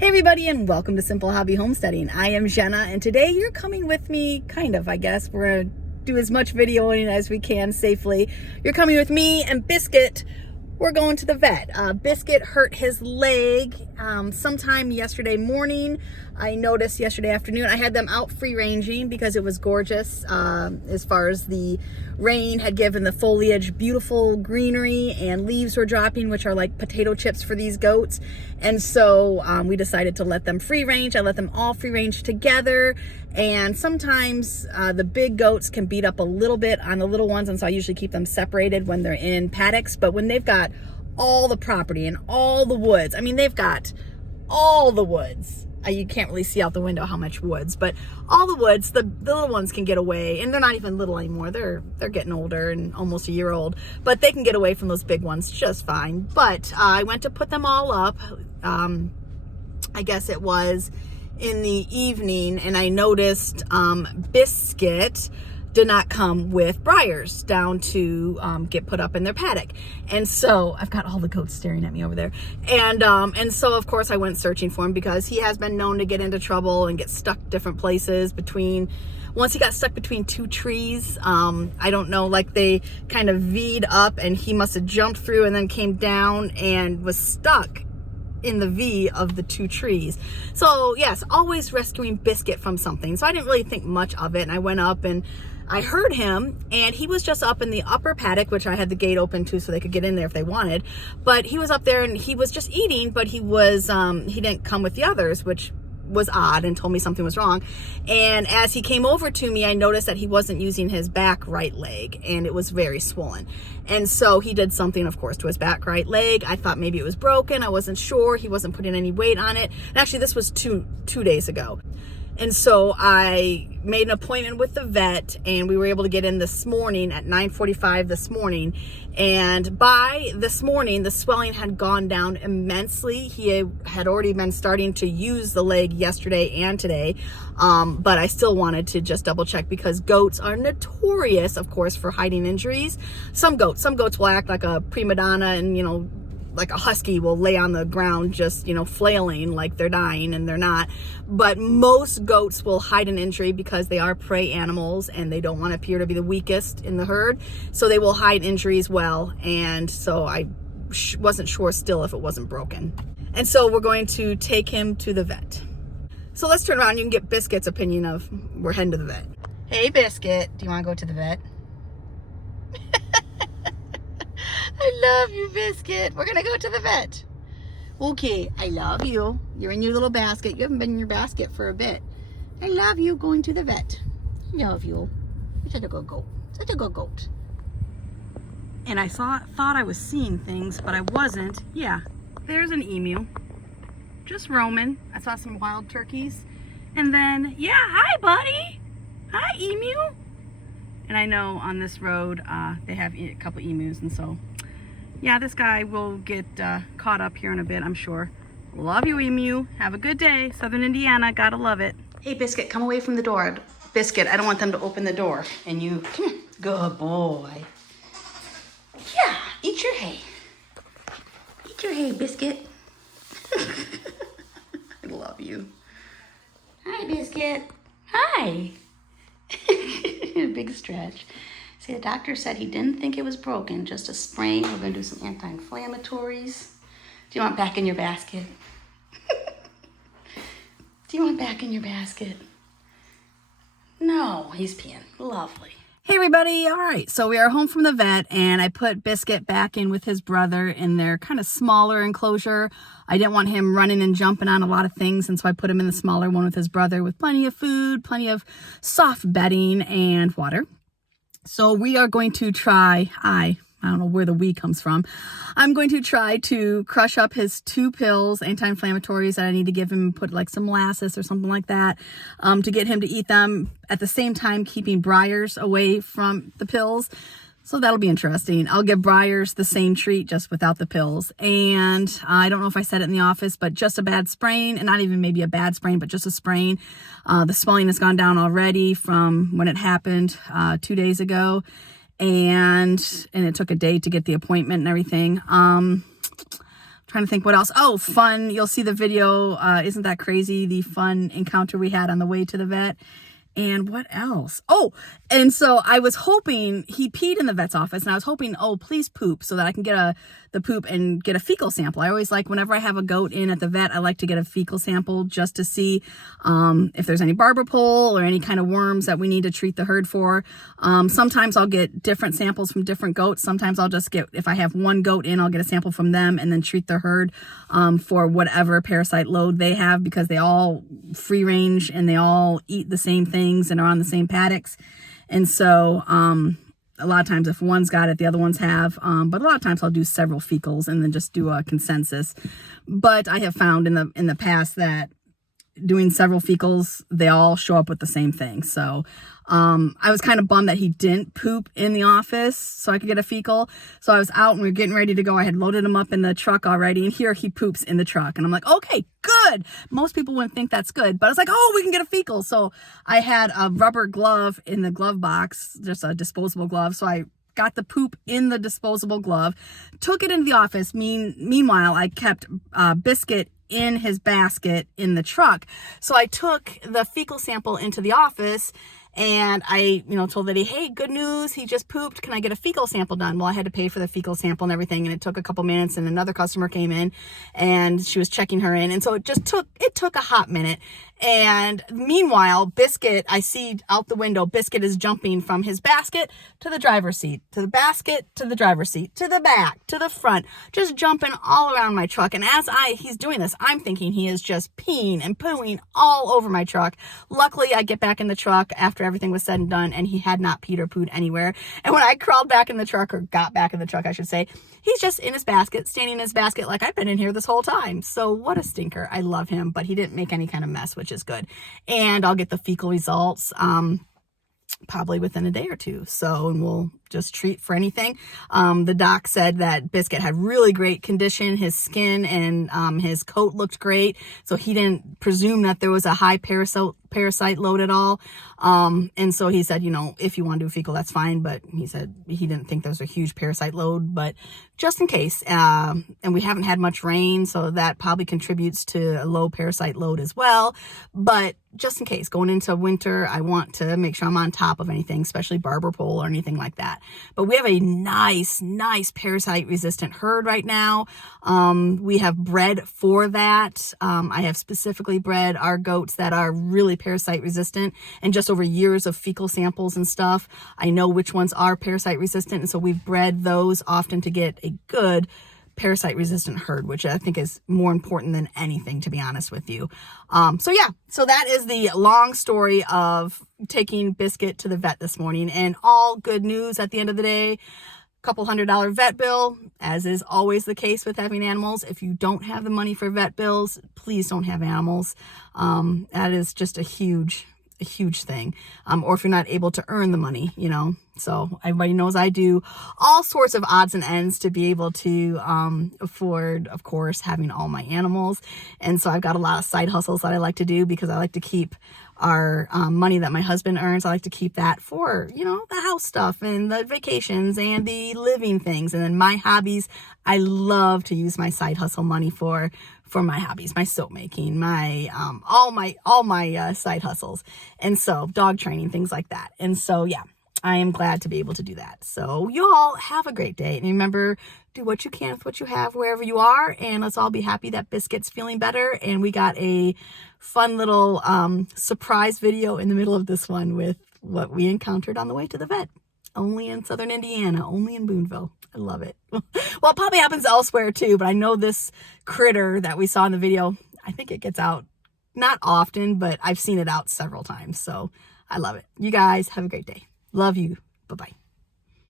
Hey everybody, and welcome to Simple Hobby Homesteading. I am Jenna, and today you're coming with me, kind of, I guess. We're gonna do as much videoing as we can safely. You're coming with me and Biscuit. We're going to the vet. Biscuit hurt his leg sometime yesterday morning. I noticed yesterday afternoon. I had them out free ranging because it was gorgeous as far as the rain had given the foliage beautiful greenery and leaves were dropping, which are like potato chips for these goats. And so we decided to let them free range. I let them all free range together. And sometimes the big goats can beat up a little bit on the little ones. And so I usually keep them separated when they're in paddocks. But when they've got all the property and all the woods, I mean, they've got all the woods. You can't really see out the window how much woods, but all the woods, the little ones can get away, and they're not even little anymore. They're getting older and almost a year old, but they can get away from those big ones just fine. But I went to put them all up. I guess it was in the evening, and I noticed Biscuit did not come with briars down to get put up in their paddock. And so I've got all the goats staring at me over there. And so of course I went searching for him because he has been known to get into trouble and get stuck different places once he got stuck between two trees. I don't know, like they kind of V'd up and he must have jumped through and then came down and was stuck in the V of the two trees. So yes, always rescuing Biscuit from something. So I didn't really think much of it. And I went up and I heard him, and he was just up in the upper paddock, which I had the gate open to so they could get in there if they wanted. But he was up there and he was just eating, but he didn't come with the others, which was odd, and told me something was wrong. And as he came over to me, I noticed that he wasn't using his back right leg, and it was very swollen. And so he did something, of course, to his back right leg. I thought maybe it was broken. I wasn't sure. He wasn't putting any weight on it. And actually, this was two days ago. And so I made an appointment with the vet, and we were able to get in this morning at 9:45 this morning. And by this morning, the swelling had gone down immensely. He had already been starting to use the leg yesterday and today. But I still wanted to just double check because goats are notorious, of course, for hiding injuries. Some goats will act like a prima donna and, like a husky will lay on the ground just, flailing like they're dying, and they're not. But most goats will hide an injury because they are prey animals and they don't want to appear to be the weakest in the herd. So they will hide injuries well. And so I wasn't sure still if it wasn't broken. And so we're going to take him to the vet. So let's turn around. You can get Biscuit's opinion of we're heading to the vet. Hey, Biscuit, do you want to go to the vet? I love you, Biscuit. We're going to go to the vet. Okay, I love you. You're in your little basket. You haven't been in your basket for a bit. I love you going to the vet. I love you. You're such a good goat. Such a good goat. And I thought I was seeing things, but I wasn't. Yeah, there's an emu. Just roaming. I saw some wild turkeys. And then, yeah, hi, buddy. Hi, emu. And I know on this road, they have a couple emus, and so yeah, this guy will get caught up here in a bit, I'm sure. Love you, emu. Have a good day. Southern Indiana, gotta love it. Hey, Biscuit, come away from the door. Biscuit, I don't want them to open the door. And you, come here. Good boy. Yeah, eat your hay. Eat your hay, Biscuit. I love you. Hi, Biscuit. Hi. Big stretch. See, the doctor said he didn't think it was broken, just a sprain. We're going to do some anti-inflammatories. Do you want back in your basket? Do you want back in your basket? No, he's peeing. Lovely. Hey, everybody. All right, so we are home from the vet, and I put Biscuit back in with his brother in their kind of smaller enclosure. I didn't want him running and jumping on a lot of things, and so I put him in the smaller one with his brother with plenty of food, plenty of soft bedding, and water. So we are going to try, I don't know where the we comes from. I'm going to try to crush up his 2 pills, anti-inflammatories that I need to give him, put like some molasses or something like that, to get him to eat them, at the same time keeping briars away from the pills. So that'll be interesting. I'll give briars the same treat, just without the pills. And I don't know if I said it in the office, but just a bad sprain, and not even maybe a bad sprain, but just a sprain. The swelling has gone down already from when it happened 2 days ago. And it took a day to get the appointment and everything. Trying to think what else. Oh, fun. You'll see the video. Isn't that crazy? The fun encounter we had on the way to the vet. And what else? Oh, and so I was hoping, he peed in the vet's office, and I was hoping, oh, please poop, so that I can get the poop and get a fecal sample. I always like, whenever I have a goat in at the vet, I like to get a fecal sample just to see if there's any barber pole or any kind of worms that we need to treat the herd for. Sometimes I'll get different samples from different goats. Sometimes I'll just get, if I have one goat in, I'll get a sample from them and then treat the herd for whatever parasite load they have, because they all free range and they all eat the same things and are on the same paddocks. And so a lot of times if one's got it, the other ones have, but a lot of times I'll do several fecals and then just do a consensus. But I have found in the past that doing several fecals, they all show up with the same thing. So I was kind of bummed that he didn't poop in the office so I could get a fecal. So I was out and we were getting ready to go. I had loaded him up in the truck already, and here he poops in the truck. And I'm like, okay, good. Most people wouldn't think that's good, but I was like, oh, we can get a fecal. So I had a rubber glove in the glove box, just a disposable glove. So I got the poop in the disposable glove, took it into the office. Meanwhile, I kept Biscuit in his basket in the truck. So I took the fecal sample into the office, and I, told Liddy, hey, good news, he just pooped. Can I get a fecal sample done? Well, I had to pay for the fecal sample and everything, and it took a couple minutes, and another customer came in and she was checking her in. And so it took a hot minute. And meanwhile, Biscuit, I see out the window, Biscuit is jumping from his basket to the driver's seat, to the basket, to the driver's seat, to the back, to the front, just jumping all around my truck. And as he's doing this, I'm thinking he is just peeing and pooing all over my truck. Luckily, I get back in the truck after everything was said and done, and he had not peed or pooed anywhere. And when I crawled back in the truck, or got back in the truck, I should say, he's just in his basket, standing in his basket like I've been in here this whole time. So what a stinker. I love him, but he didn't make any kind of mess, which is good. And I'll get the fecal results probably within a day or two. So, and we'll just treat for anything. The doc said that Biscuit had really great condition. His skin and his coat looked great. So he didn't presume that there was a high parasite load at all. And so he said, if you want to do fecal, that's fine. But he said he didn't think there was a huge parasite load, but just in case. And we haven't had much rain, so that probably contributes to a low parasite load as well. But just in case, going into winter, I want to make sure I'm on top of anything, especially barber pole or anything like that. But we have a nice parasite resistant herd right now. We have bred for that. I have specifically bred our goats that are really parasite resistant, and just over years of fecal samples and stuff, I know which ones are parasite resistant. And so we've bred those often to get a good parasite resistant herd, which I think is more important than anything, to be honest with you. So that is the long story of taking Biscuit to the vet this morning, and all good news at the end of the day. Couple $100 vet bill, as is always the case with having animals. If you don't have the money for vet bills, please don't have animals. That is just a huge thing. Or if you're not able to earn the money, so everybody knows I do all sorts of odds and ends to be able to afford, of course, having all my animals. And so I've got a lot of side hustles that I like to do, because I like to keep our money that my husband earns. I like to keep that for, the house stuff and the vacations and the living things. And then my hobbies, I love to use my side hustle money for my hobbies, my soap making, my all my side hustles. And so dog training, things like that. And so, yeah, I am glad to be able to do that. So you all have a great day. And remember, do what you can with what you have wherever you are. And let's all be happy that Biscuit's feeling better. And we got a fun little surprise video in the middle of this one with what we encountered on the way to the vet. Only in Southern Indiana, only in Boonville. I love it. Well, it probably happens elsewhere too, but I know this critter that we saw in the video, I think it gets out not often, but I've seen it out several times. So I love it. You guys have a great day. Love you. Bye-bye.